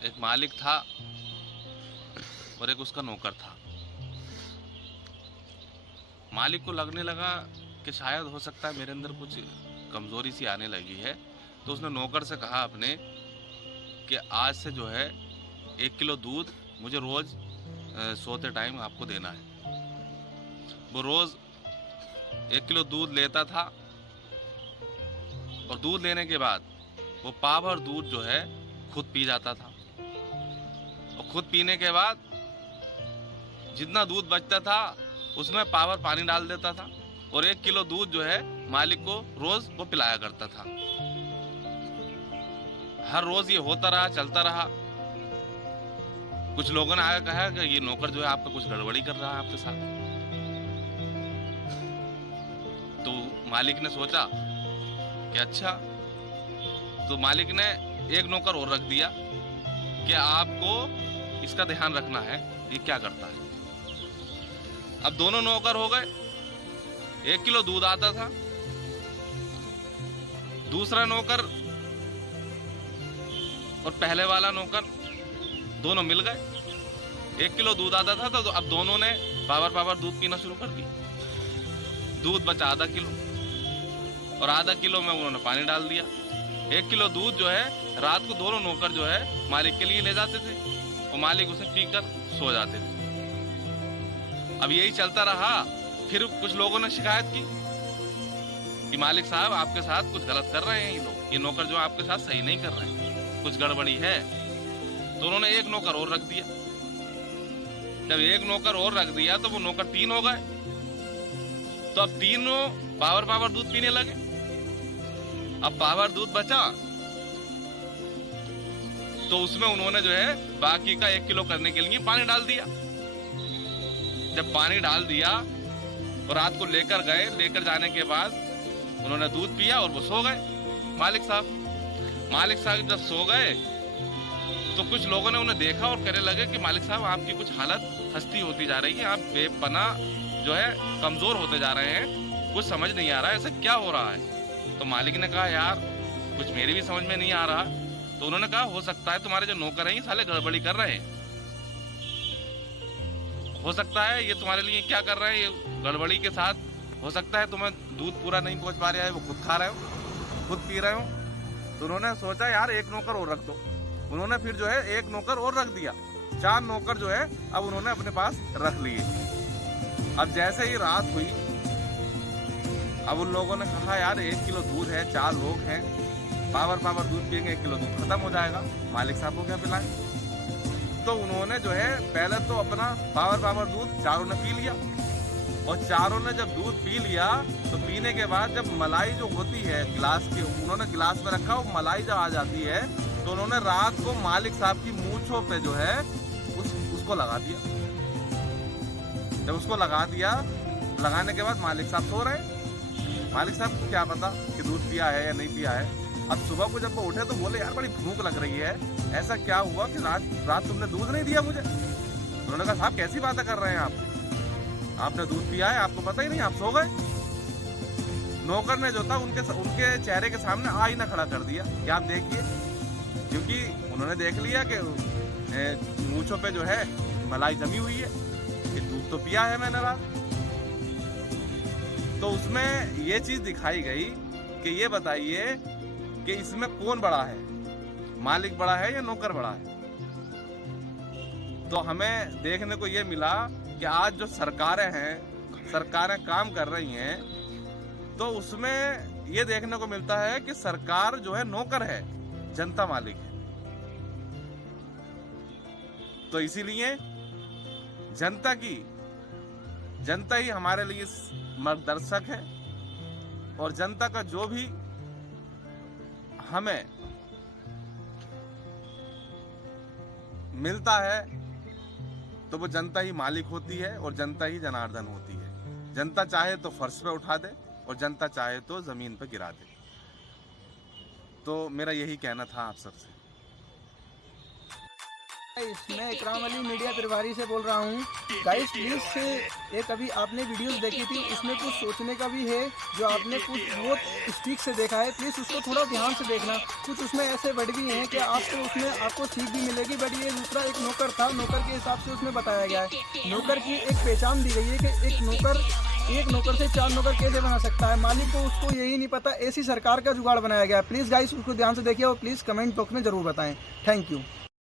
एक मालिक था और एक उसका नौकर था। मालिक को लगने लगा कि शायद हो सकता है मेरे अंदर कुछ कमज़ोरी सी आने लगी है, तो उसने नौकर से कहा अपने कि आज से जो है 1 किलो दूध मुझे रोज़ सोते टाइम आपको देना है। वो रोज़ 1 किलो दूध लेता था और दूध लेने के बाद वो पाव दूध जो है खुद पी जाता था और खुद पीने के बाद जितना दूध बचता था उसमें पावर पानी डाल देता था और 1 किलो दूध जो है मालिक को रोज वो पिलाया करता था। हर रोज ये होता रहा, चलता रहा। कुछ लोगों ने आगे कहा कि ये नौकर जो है आपका कुछ गड़बड़ी कर रहा है आपके साथ। तो मालिक ने सोचा कि अच्छा, तो मालिक ने एक नौकर और रख दिया कि आपको इसका ध्यान रखना है ये क्या करता है। अब दोनों नौकर हो गए। 1 किलो दूध आता था, दूसरा नौकर और पहले वाला नौकर दोनों मिल गए। 1 किलो दूध आता था तो अब दोनों ने पावर दूध पीना शुरू कर दिया। दूध बचा आधा किलो और आधा किलो में उन्होंने पानी डाल दिया। 1 किलो दूध जो है रात को दोनों नौकर जो है मालिक के लिए ले जाते थे और मालिक उसे पीकर सो जाते थे। अब यही चलता रहा। फिर कुछ लोगों ने शिकायत की कि मालिक साहब आपके साथ कुछ गलत कर रहे हैं ये लोग, ये नौकर जो आपके साथ सही नहीं कर रहे हैं, कुछ गड़बड़ी है। तो उन्होंने एक नौकर और रख दिया। जब एक नौकर और रख दिया तो वो नौकर 3 हो गए। तो अब तीनों पावर दूध पीने लगे। अब पावर दूध बचा तो उसमें उन्होंने जो है बाकी का 1 किलो करने के लिए पानी डाल दिया। जब पानी डाल दिया और रात को लेकर गए, लेकर जाने के बाद उन्होंने दूध पिया और वो सो गए। मालिक साहब जब सो गए तो कुछ लोगों ने उन्हें देखा और कहने लगे कि मालिक साहब आपकी कुछ हालत खस्ती होती जा रही है, आप बेपना जो है कमजोर होते जा रहे हैं, कुछ समझ नहीं आ रहा है ऐसा क्या हो रहा है। तो मालिक ने कहा यार कुछ मेरी भी समझ में नहीं आ रहा। तो उन्होंने कहा हो सकता है तुम्हारे जो नौकर हैं ये साले गड़बड़ी कर रहे हैं, हो सकता है ये तुम्हारे लिए क्या कर रहे हैं, ये गड़बड़ी के साथ हो सकता है तुम्हें दूध पूरा नहीं पहुंच पा रहा है, वो खुद खा रहे हो, खुद पी रहे हो। तो उन्होंने सोचा यार एक नौकर और रख दो। उन्होंने फिर जो है एक नौकर और रख दिया। 4 नौकर जो है अब उन्होंने अपने पास रख लिए। अब जैसे ही रात हुई अब उन लोगों ने कहा यार 1 किलो दूध है, 4 लोग हैं, पावर दूध पियेंगे 1 किलो दूध खत्म हो जाएगा, मालिक साहब को क्या पिलाएं। तो उन्होंने जो है पहले तो अपना पावर दूध चारों ने पी लिया और चारों ने जब दूध पी लिया तो पीने के बाद जब मलाई जो होती है गिलास के, उन्होंने गिलास में रखा, वो मलाई जब आ जाती है तो उन्होंने रात को मालिक साहब की मूंछों पे जो है उसको लगा दिया। जब उसको लगा दिया, लगाने के बाद मालिक साहब सो रहे। मालिक साहब को क्या पता कि दूध पिया है या नहीं पिया है। अब सुबह को जब वो उठे तो बोले यार बड़ी भूख लग रही है, ऐसा क्या हुआ कि रात तुमने दूध नहीं दिया मुझे। उन्होंने कहा साहब कैसी बातें कर रहे हैं आप, आपने दूध पिया है, आपको पता ही नहीं, आप सो गए। नौकर ने जो था उनके चेहरे के सामने आईना खड़ा कर दिया कि आप देखिए, क्योंकि उन्होंने देख लिया कि मूंछों पे जो है मलाई जमी हुई है, कि दूध तो पिया है मैंने रात। तो उसमें ये चीज दिखाई गई कि ये बताइए कि इसमें कौन बड़ा है, मालिक बड़ा है या नौकर बड़ा है। तो हमें देखने को ये मिला कि आज जो सरकारें काम कर रही हैं तो उसमें ये देखने को मिलता है कि सरकार जो है नौकर है, जनता मालिक है। तो इसीलिए जनता ही हमारे लिए मार्गदर्शक है और जनता का जो भी हमें मिलता है तो वो जनता ही मालिक होती है और जनता ही जनार्दन होती है। जनता चाहे तो फर्श पे उठा दे और जनता चाहे तो जमीन पे गिरा दे। तो मेरा यही कहना था आप सबसे। मैं इकराम अली मीडिया प्रभारी से बोल रहा हूँ। गाइस प्लीज़ एक अभी आपने वीडियोस देखी थी, उसमें कुछ सोचने का भी है। जो आपने कुछ बहुत स्पीक से देखा है, प्लीज़ उसको थोड़ा ध्यान से देखना। कुछ उसमें ऐसे वर्ड भी हैं कि आपको उसमें आपको सीख भी मिलेगी। बट ये दूसरा एक नौकर था, नौकर के हिसाब से उसमें बताया गया है। नौकर की एक पहचान दी गई है कि एक नौकर से 4 नौकर कैसे बना सकता है। मालिक को उसको यही नहीं पता, ऐसी सरकार का जुगाड़ बनाया गया है। प्लीज़ गाइस उसको ध्यान से देखिए और प्लीज़ कमेंट बॉक्स में ज़रूर बताएं। Thank you.